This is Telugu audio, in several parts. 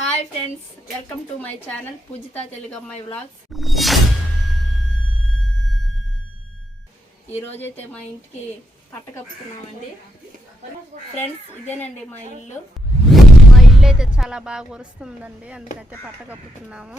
Hi friends welcome to my channel Pujitha తెలుగమ్మాయి vlogs. ఈరోజైతే మా ఇంటికి పట్ట కప్పుతున్నామండి. ఫ్రెండ్స్ ఇదేనండి మా ఇల్లు. మా ఇల్లు అయితే చాలా బాగా వరుస్తుందండి అందుకైతే పట్ట కప్పుతున్నాము.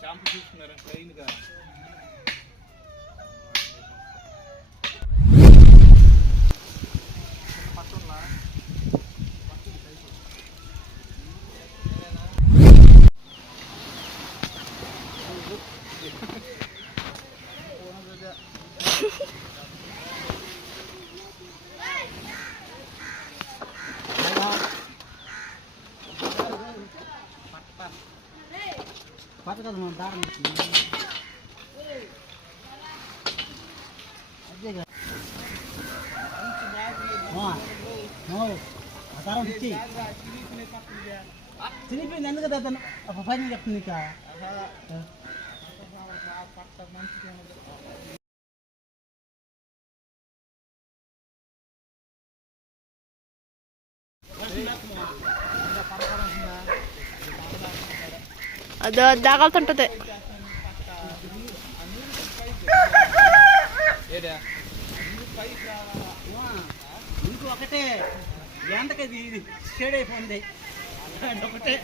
షాంపూ చూసుకున్నారంటే ట్రైన్గా పట్టకదు మన దారం దారం ఇచ్చి చినిపోయింది ఎందుకు అతను పని చెప్తుంది ఇక అదో దాగలుతుంటది ఒకటే ఎంతకి ఇది షేడ్ అయిపోయింది ఒకటే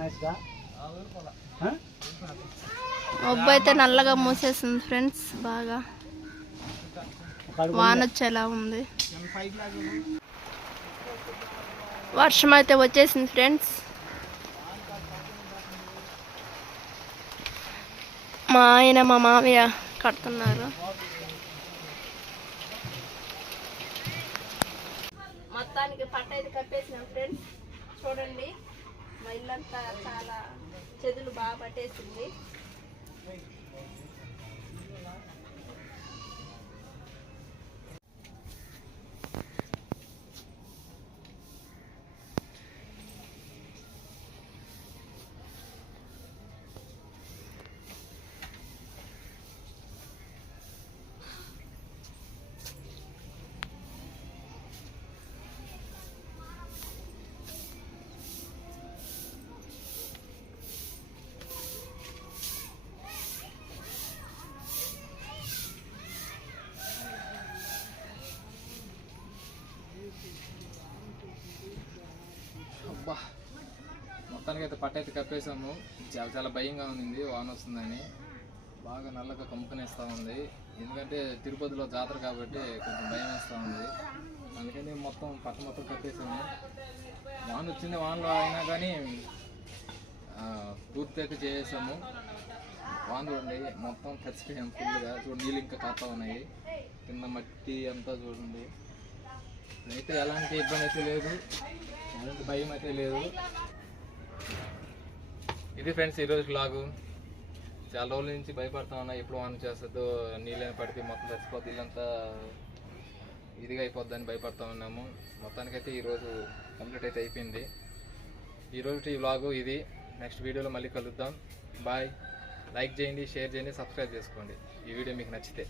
నైస్గా మబ్బు అయితే నల్లగా మూసేసింది ఫ్రెండ్స్ బాగా. వాన వచ్చేలా ఉంది? వర్షం అయితే వచ్చేసింది ఫ్రెండ్స్. మా ఆయన మా మామయ్య కడుతున్నారు. మొత్తానికి పట్ట అయితే ఫ్రెండ్స్ చూడండి. మా ఇల్లంతా చాలా చెదులు బాగా పట్టేసింది. అబ్బా మొత్తానికి అయితే పట్ట అయితే కప్పేసాము చాలా చాలా భయంగా ఉంది వాన వస్తుందని. బాగా నల్లగా కమ్ముకునేస్తూ ఉంది. ఎందుకంటే తిరుపతిలో జాతర కాబట్టి కొంచెం భయం వేస్తూ ఉంది. అందుకని మొత్తం పట్ట మొత్తం కప్పేసాము వాన వచ్చింది వానలో అయినా కానీ పూర్తి అయితే చేసాము వాన చూడండి మొత్తం తడిచిపోయాం ఫుల్గా. చూడండి నీళ్ళు ఇంకా కాస్తా ఉన్నాయి. కింద మట్టి అంతా చూడండి. అయితే ఎలాంటి ఇబ్బంది అయితే లేదు. ఎలాంటి భయం అయితే లేదు. ఇది ఫ్రెండ్స్ ఈరోజు లాగు చాలా రోజుల నుంచి భయపడతా ఉన్నా ఎప్పుడు ఆన్ చేస్తుందో నీళ్ళని పడితే మొత్తం చచ్చిపోద్ది ఇల్లంతా ఇదిగా అయిపోద్దని భయపడతా ఉన్నాము. మొత్తానికైతే ఈరోజు కంప్లీట్ అయితే అయిపోయింది. ఈరోజు ఈ వ్లాగు ఇది. నెక్స్ట్ వీడియోలో మళ్ళీ కలుద్దాం. బాయ్ లైక్ చేయండి షేర్ చేయండి సబ్స్క్రైబ్ చేసుకోండి. ఈ వీడియో మీకు నచ్చితే.